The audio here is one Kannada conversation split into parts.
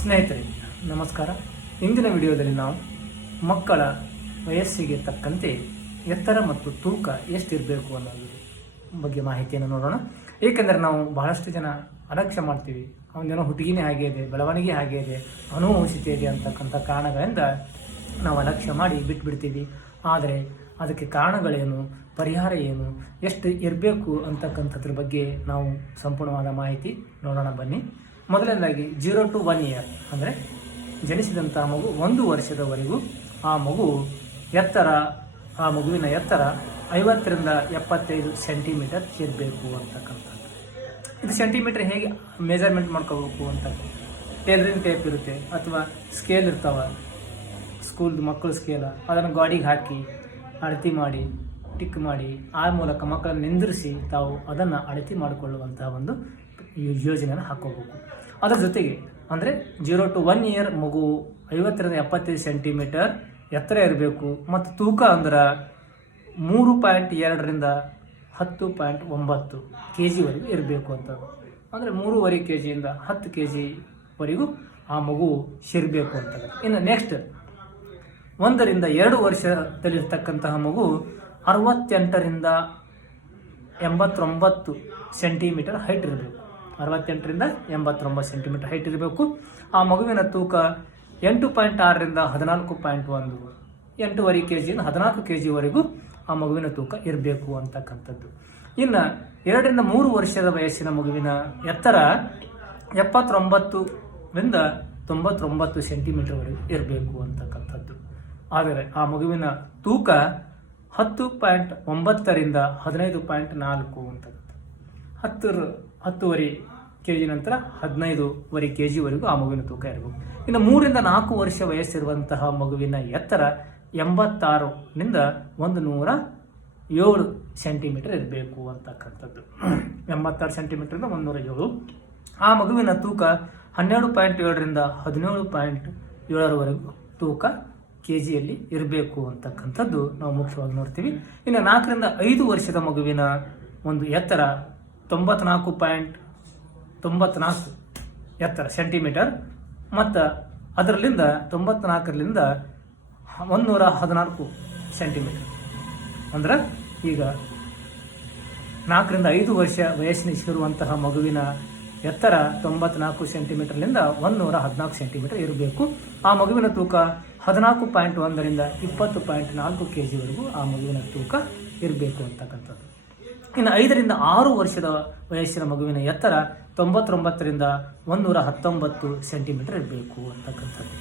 ಸ್ನೇಹಿತರೆ, ನಮಸ್ಕಾರ. ಇಂದಿನ ವಿಡಿಯೋದಲ್ಲಿ ನಾವು ಮಕ್ಕಳ ವಯಸ್ಸಿಗೆ ತಕ್ಕಂತೆ ಎತ್ತರ ಮತ್ತು ತೂಕ ಎಷ್ಟಿರಬೇಕು ಅನ್ನೋದ್ರ ಬಗ್ಗೆ ಮಾಹಿತಿಯನ್ನು ನೋಡೋಣ. ಏಕೆಂದರೆ ನಾವು ಬಹಳಷ್ಟು ಜನ ಅಲಕ್ಷ್ಯ ಮಾಡ್ತೀವಿ. ಅವನೇನೋ ಹುಡುಗಿನೇ ಹಾಗೆ ಇದೆ, ಬೆಳವಣಿಗೆ ಹಾಗೆ ಇದೆ ಅನುವಂಶಿತ ಇದೆ ಅಂತಕ್ಕಂಥ ಕಾರಣಗಳಿಂದ ನಾವು ಅಲಕ್ಷ್ಯ ಮಾಡಿ ಬಿಟ್ಬಿಡ್ತೀವಿ. ಆದರೆ ಅದಕ್ಕೆ ಕಾರಣಗಳೇನು, ಪರಿಹಾರ ಏನು, ಎಷ್ಟು ಇರಬೇಕು ಅಂತಕ್ಕಂಥದ್ರ ಬಗ್ಗೆ ನಾವು ಸಂಪೂರ್ಣವಾದ ಮಾಹಿತಿ ನೋಡೋಣ ಬನ್ನಿ. ಮೊದಲನೇದಾಗಿ ಜೀರೋ ಟು ಒನ್ ಇಯರ್ ಅಂದರೆ ಜನಿಸಿದಂಥ ಮಗು ಒಂದು ವರ್ಷದವರೆಗೂ ಆ ಮಗು ಎತ್ತರ, ಆ ಮಗುವಿನ ಎತ್ತರ ಐವತ್ತರಿಂದ ಎಪ್ಪತ್ತೈದು ಸೆಂಟಿಮೀಟರ್ ಇರಬೇಕು ಅಂತಕ್ಕಂಥದ್ದು. ಇದು ಸೆಂಟಿಮೀಟರ್ ಹೇಗೆ ಮೆಜರ್ಮೆಂಟ್ ಮಾಡ್ಕೋಬೇಕು ಅಂತ ಟೇಲರಿಂಗ್ ಟೇಪ್ ಇರುತ್ತೆ ಅಥವಾ ಸ್ಕೇಲ್ ಇರ್ತಾವ? ಸ್ಕೂಲ್ದು ಮಕ್ಕಳು ಸ್ಕೇಲ ಅದನ್ನು ಗಾಡಿಗೆ ಹಾಕಿ, ಅಳತಿ ಮಾಡಿ ಟಿಕ್ ಮಾಡಿ, ಆ ಮೂಲಕ ಮಕ್ಕಳನ್ನು ನಿಂದಿರಿಸಿ ತಾವು ಅದನ್ನು ಅಳತಿ ಮಾಡಿಕೊಳ್ಳುವಂತಹ ಒಂದು ಯೋಜನೆಯನ್ನು ಹಾಕೋಬೇಕು. ಅದರ ಜೊತೆಗೆ ಅಂದರೆ ಜೀರೋ ಟು ಒನ್ ಇಯರ್ ಮಗು ಐವತ್ತರಿಂದ ಎಪ್ಪತ್ತೈದು ಸೆಂಟಿಮೀಟರ್ ಎತ್ತರ ಇರಬೇಕು ಮತ್ತು ತೂಕ ಅಂದ್ರೆ ಮೂರು ಪಾಯಿಂಟ್ ಎರಡರಿಂದ ಹತ್ತು ಪಾಯಿಂಟ್ ಒಂಬತ್ತು ಕೆ ಜಿವರೆಗೂ ಇರಬೇಕು ಅಂತ. ಅಂದರೆ ಮೂರುವರೆ ಕೆ ಜಿಯಿಂದ ಹತ್ತು ಕೆ ಜಿವರೆಗೂ ಆ ಮಗು ಸೇರಬೇಕು ಅಂತ. ಇನ್ನು ನೆಕ್ಸ್ಟ್ ಒಂದರಿಂದ ಎರಡು ವರ್ಷದಲ್ಲಿರ್ತಕ್ಕಂತಹ ಮಗು ಅರವತ್ತೆಂಟರಿಂದ ಎಂಬತ್ತೊಂಬತ್ತು ಸೆಂಟಿಮೀಟರ್ ಹೈಟ್ ಇರಬೇಕು. ಅರವತ್ತೆಂಟರಿಂದ ಎಂಬತ್ತೊಂಬತ್ತು ಸೆಂಟಿಮೀಟರ್ ಹೈಟ್ ಇರಬೇಕು. ಆ ಮಗುವಿನ ತೂಕ ಎಂಟು ಪಾಯಿಂಟ್ ಆರರಿಂದ ಹದಿನಾಲ್ಕು ಪಾಯಿಂಟ್ ಒಂದು ಎಂಟೂವರೆ ಕೆ ಜಿಯಿಂದ ಹದಿನಾಲ್ಕು ಕೆ ಜಿವರೆಗೂ ಆ ಮಗುವಿನ ತೂಕ ಇರಬೇಕು ಅಂತಕ್ಕಂಥದ್ದು. ಇನ್ನು ಎರಡರಿಂದ ಮೂರು ವರ್ಷದ ವಯಸ್ಸಿನ ಮಗುವಿನ ಎತ್ತರ ಎಪ್ಪತ್ತೊಂಬತ್ತರಿಂದ ತೊಂಬತ್ತೊಂಬತ್ತು ಸೆಂಟಿಮೀಟರ್ವರೆಗೂ ಇರಬೇಕು ಅಂತಕ್ಕಂಥದ್ದು. ಆದರೆ ಆ ಮಗುವಿನ ತೂಕ ಹತ್ತು ಪಾಯಿಂಟ್ ಒಂಬತ್ತರಿಂದ ಹದಿನೈದು ಪಾಯಿಂಟ್ ನಾಲ್ಕು ಅಂತ ಹತ್ತರ ಹತ್ತುವರೆ ಕೆ ಜಿ ನಂತರ ಹದಿನೈದುವರೆ ಕೆ ಜಿವರೆಗೂ ಆ ಮಗುವಿನ ತೂಕ ಇರಬೇಕು. ಇನ್ನು ಮೂರರಿಂದ ನಾಲ್ಕು ವರ್ಷ ವಯಸ್ಸಿರುವಂತಹ ಮಗುವಿನ ಎತ್ತರ ಎಂಬತ್ತಾರರಿಂದ ಒಂದು ನೂರ ಏಳು ಸೆಂಟಿಮೀಟರ್ ಇರಬೇಕು ಅಂತಕ್ಕಂಥದ್ದು. ಎಂಬತ್ತಾರು ಸೆಂಟಿಮೀಟರಿಂದ ಒಂದು ನೂರ ಏಳು ಆ ಮಗುವಿನ ತೂಕ ಹನ್ನೆರಡು ಪಾಯಿಂಟ್ ಏಳರಿಂದ ಹದಿನೇಳು ಪಾಯಿಂಟ್ ಏಳರವರೆಗೂ ತೂಕ ಕೆ ಜಿಯಲ್ಲಿ ಇರಬೇಕು ಅಂತಕ್ಕಂಥದ್ದು ನಾವು ಮುಖ್ಯವಾಗಿ ನೋಡ್ತೀವಿ. ಇನ್ನು ನಾಲ್ಕರಿಂದ ಐದು ವರ್ಷದ ಮಗುವಿನ ಒಂದು ಎತ್ತರ ತೊಂಬತ್ನಾಲ್ಕು ಪಾಯಿಂಟ್ ತೊಂಬತ್ನಾಲ್ಕು ಎತ್ತರ ಸೆಂಟಿಮೀಟರ್. ಮತ್ತು ಅದರಲ್ಲಿಂದ ತೊಂಬತ್ನಾಲ್ಕರಿಂದ ಒಂದೂರ ಹದಿನಾಲ್ಕು ಸೆಂಟಿಮೀಟರ್. ಅಂದ್ರೆ ಈಗ ನಾಲ್ಕರಿಂದ ಐದು ವರ್ಷ ವಯಸ್ಸಿನಿಸಿರುವಂತಹ ಮಗುವಿನ ಎತ್ತರ ತೊಂಬತ್ನಾಲ್ಕು ಸೆಂಟಿಮೀಟರ್ನಿಂದ ಒಂದೂರ ಹದಿನಾಲ್ಕು ಸೆಂಟಿಮೀಟರ್ ಇರಬೇಕು. ಆ ಮಗುವಿನ ತೂಕ ಹದಿನಾಲ್ಕು ಪಾಯಿಂಟ್ ಒಂದರಿಂದ ಇಪ್ಪತ್ತು ಪಾಯಿಂಟ್ ನಾಲ್ಕು ಕೆ ಜಿವರೆಗೂ ಆ ಮಗುವಿನ ತೂಕ ಇರಬೇಕು ಅಂತಕ್ಕಂಥದ್ದು. ಇನ್ನು ಐದರಿಂದ ಆರು ವರ್ಷದ ವಯಸ್ಸಿನ ಮಗುವಿನ ಎತ್ತರ ತೊಂಬತ್ತೊಂಬತ್ತರಿಂದ ಒಂದೂರ ಹತ್ತೊಂಬತ್ತು ಸೆಂಟಿಮೀಟರ್ ಇರಬೇಕು ಅಂತಕ್ಕಂಥದ್ದು.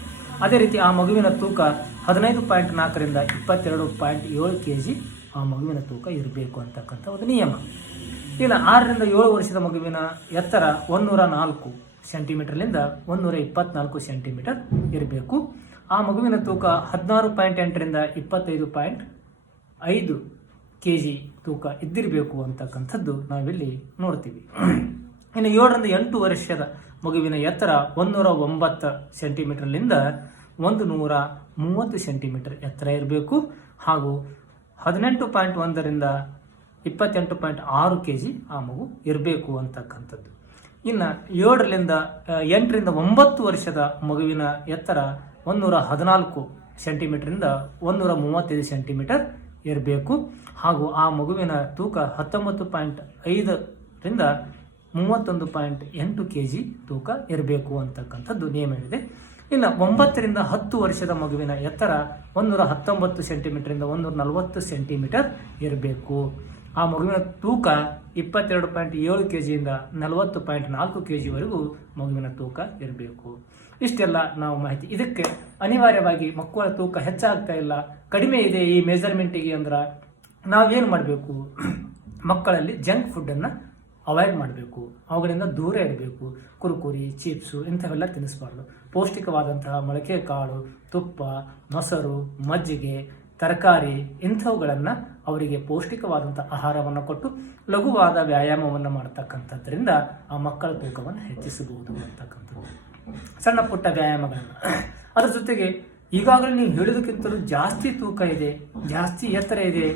ಅದೇ ರೀತಿ ಆ ಮಗುವಿನ ತೂಕ ಹದಿನೈದು ಪಾಯಿಂಟ್ ನಾಲ್ಕರಿಂದ ಇಪ್ಪತ್ತೆರಡು ಪಾಯಿಂಟ್ ಏಳು ಕೆ ಜಿ ಆ ಮಗುವಿನ ತೂಕ ಇರಬೇಕು ಅಂತಕ್ಕಂಥ ಒಂದು ನಿಯಮ. ಇನ್ನು ಆರರಿಂದ ಏಳು ವರ್ಷದ ಮಗುವಿನ ಎತ್ತರ ಒಂದೂರ ನಾಲ್ಕು ಸೆಂಟಿಮೀಟರ್ಲಿಂದ ಒಂದೂರ ಇಪ್ಪತ್ನಾಲ್ಕು ಸೆಂಟಿಮೀಟರ್ ಇರಬೇಕು. ಆ ಮಗುವಿನ ತೂಕ ಹದಿನಾರು ಪಾಯಿಂಟ್ ಎಂಟರಿಂದ ಇಪ್ಪತ್ತೈದು ಪಾಯಿಂಟ್ ಐದು ಕೆ ಜಿ ತೂಕ ಇದ್ದಿರಬೇಕು ಅಂತಕ್ಕಂಥದ್ದು ನಾವಿಲ್ಲಿ ನೋಡ್ತೀವಿ. ಇನ್ನು ಏಳರಿಂದ ಎಂಟು ವರ್ಷದ ಮಗುವಿನ ಎತ್ತರ ಒಂದೂರ ಒಂಬತ್ತು ಸೆಂಟಿಮೀಟರ್ಲಿಂದ ಒಂದು ನೂರ ಮೂವತ್ತು ಸೆಂಟಿಮೀಟರ್ ಎತ್ತರ ಇರಬೇಕು. ಹಾಗೂ ಹದಿನೆಂಟು ಪಾಯಿಂಟ್ ಒಂದರಿಂದ ಇಪ್ಪತ್ತೆಂಟು ಪಾಯಿಂಟ್ ಆರು ಕೆ ಜಿ ಆ ಮಗು ಇರಬೇಕು ಅಂತಕ್ಕಂಥದ್ದು. ಇನ್ನು ಏಳರಿಂದ ಎಂಟರಿಂದ ಒಂಬತ್ತು ವರ್ಷದ ಮಗುವಿನ ಎತ್ತರ ಒಂದೂರ ಹದಿನಾಲ್ಕು ಸೆಂಟಿಮೀಟರಿಂದ ಒಂದೂರ ಮೂವತ್ತೈದು ಸೆಂಟಿಮೀಟರ್ ಇರಬೇಕು ಹಾಗೂ ಆ ಮಗುವಿನ ತೂಕ ಹತ್ತೊಂಬತ್ತು ಪಾಯಿಂಟ್ ಐದರಿಂದ ಮೂವತ್ತೊಂದು ಪಾಯಿಂಟ್ ಎಂಟು ಕೆ ಜಿ ತೂಕ ಇರಬೇಕು ಅಂತಕ್ಕಂಥದ್ದು ನಿಯಮ ಇದೆ ಇನ್ನು ಒಂಬತ್ತರಿಂದ ಹತ್ತು ವರ್ಷದ ಮಗುವಿನ ಎತ್ತರ ಒಂದೂರ ಹತ್ತೊಂಬತ್ತು ಸೆಂಟಿಮೀಟರಿಂದ ಒಂದೂರ ನಲವತ್ತು ಸೆಂಟಿಮೀಟರ್ ಇರಬೇಕು ಆ ಮಗುವಿನ ತೂಕ ಇಪ್ಪತ್ತೆರಡು ಪಾಯಿಂಟ್ ಏಳು ಕೆ ಜಿಯಿಂದ ನಲವತ್ತು ಪಾಯಿಂಟ್ ನಾಲ್ಕು ಕೆ ಜಿವರೆಗೂ ಮಗುವಿನ ತೂಕ ಇರಬೇಕು. ಇಷ್ಟೆಲ್ಲ ನಾವು ಮಾಹಿತಿ. ಇದಕ್ಕೆ ಅನಿವಾರ್ಯವಾಗಿ ಮಕ್ಕಳ ತೂಕ ಹೆಚ್ಚಾಗ್ತಾ ಇಲ್ಲ. ಕಡಿಮೆ ಇದೆ ಈ ಮೆಜರ್ಮೆಂಟಿಗೆ ಅಂದ್ರೆ ನಾವೇನು ಮಾಡಬೇಕು? ಮಕ್ಕಳಲ್ಲಿ ಜಂಕ್ ಫುಡ್ಡನ್ನು ಅವಾಯ್ಡ್ ಮಾಡಬೇಕು. ಅವುಗಳಿಂದ ದೂರ ಇರಬೇಕು. ಕುರುಕುರಿ ಚಿಪ್ಸು ಇಂಥವೆಲ್ಲ ತಿನ್ನಿಸಬಾರ್ದು. ಪೌಷ್ಟಿಕವಾದಂತಹ ಮೊಳಕೆ ಕಾಳು, ತುಪ್ಪ, ಮೊಸರು, ಮಜ್ಜಿಗೆ ತರಕಾರಿ ಇಂಥವುಗಳನ್ನು ಅವರಿಗೆ ಪೌಷ್ಟಿಕವಾದಂಥ ಆಹಾರವನ್ನು ಕೊಟ್ಟು ಲಘುವಾದ ವ್ಯಾಯಾಮವನ್ನು ಮಾಡ್ತಕ್ಕಂಥದ್ರಿಂದ ಆ ಮಕ್ಕಳ ತೂಕವನ್ನು ಹೆಚ್ಚಿಸಬಹುದು ಅಂತಕ್ಕಂಥದ್ದು. ಸಣ್ಣ ಪುಟ್ಟ ವ್ಯಾಯಾಮಗಳನ್ನು. ಅದರ ಜೊತೆಗೆ ಈಗಾಗಲೇ ನೀವು ಹೇಳೋದಕ್ಕಿಂತಲೂ ಜಾಸ್ತಿ ತೂಕ ಇದೆ, ಜಾಸ್ತಿ ಎತ್ತರ ಇದೆ,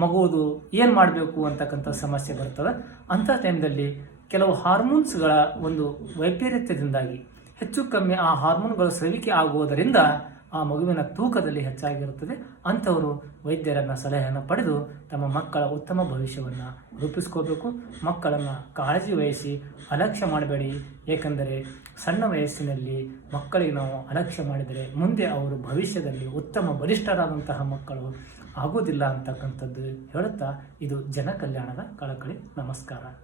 ಮಗುವುದು ಏನು ಮಾಡಬೇಕು ಅಂತಕ್ಕಂಥ ಸಮಸ್ಯೆ ಬರ್ತದೆ. ಅಂಥ ಟೈಮ್ದಲ್ಲಿ ಕೆಲವು ಹಾರ್ಮೋನ್ಸ್ಗಳ ಒಂದು ವೈಪರೀತ್ಯದಿಂದಾಗಿ ಹೆಚ್ಚು ಕಮ್ಮಿ ಆ ಹಾರ್ಮೋನ್ಗಳು ಸವಿಕೆ ಆಗುವುದರಿಂದ ಆ ಮಗುವಿನ ತೂಕದಲ್ಲಿ ಹೆಚ್ಚಾಗಿರುತ್ತದೆ. ಅಂಥವರು ವೈದ್ಯರನ್ನ ಸಲಹೆಯನ್ನು ಪಡೆದು ತಮ್ಮ ಮಕ್ಕಳ ಉತ್ತಮ ಭವಿಷ್ಯವನ್ನು ರೂಪಿಸ್ಕೋಬೇಕು. ಮಕ್ಕಳನ್ನು ಕಾಳಜಿ ವಹಿಸಿ ಅಲಕ್ಷ್ಯ ಮಾಡಬೇಡಿ. ಏಕೆಂದರೆ ಸಣ್ಣ ವಯಸ್ಸಿನಲ್ಲಿ ಮಕ್ಕಳಿಗೆ ನಾವು ಅಲಕ್ಷ್ಯ ಮಾಡಿದರೆ ಮುಂದೆ ಅವರು ಭವಿಷ್ಯದಲ್ಲಿ ಉತ್ತಮ ಬಲಿಷ್ಠರಾದಂತಹ ಮಕ್ಕಳು ಆಗೋದಿಲ್ಲ ಅಂತಕ್ಕಂಥದ್ದು ಹೇಳುತ್ತಾ ಇದು ಜನಕಲ್ಯಾಣದ ಕಳಕಳಿ. ನಮಸ್ಕಾರ.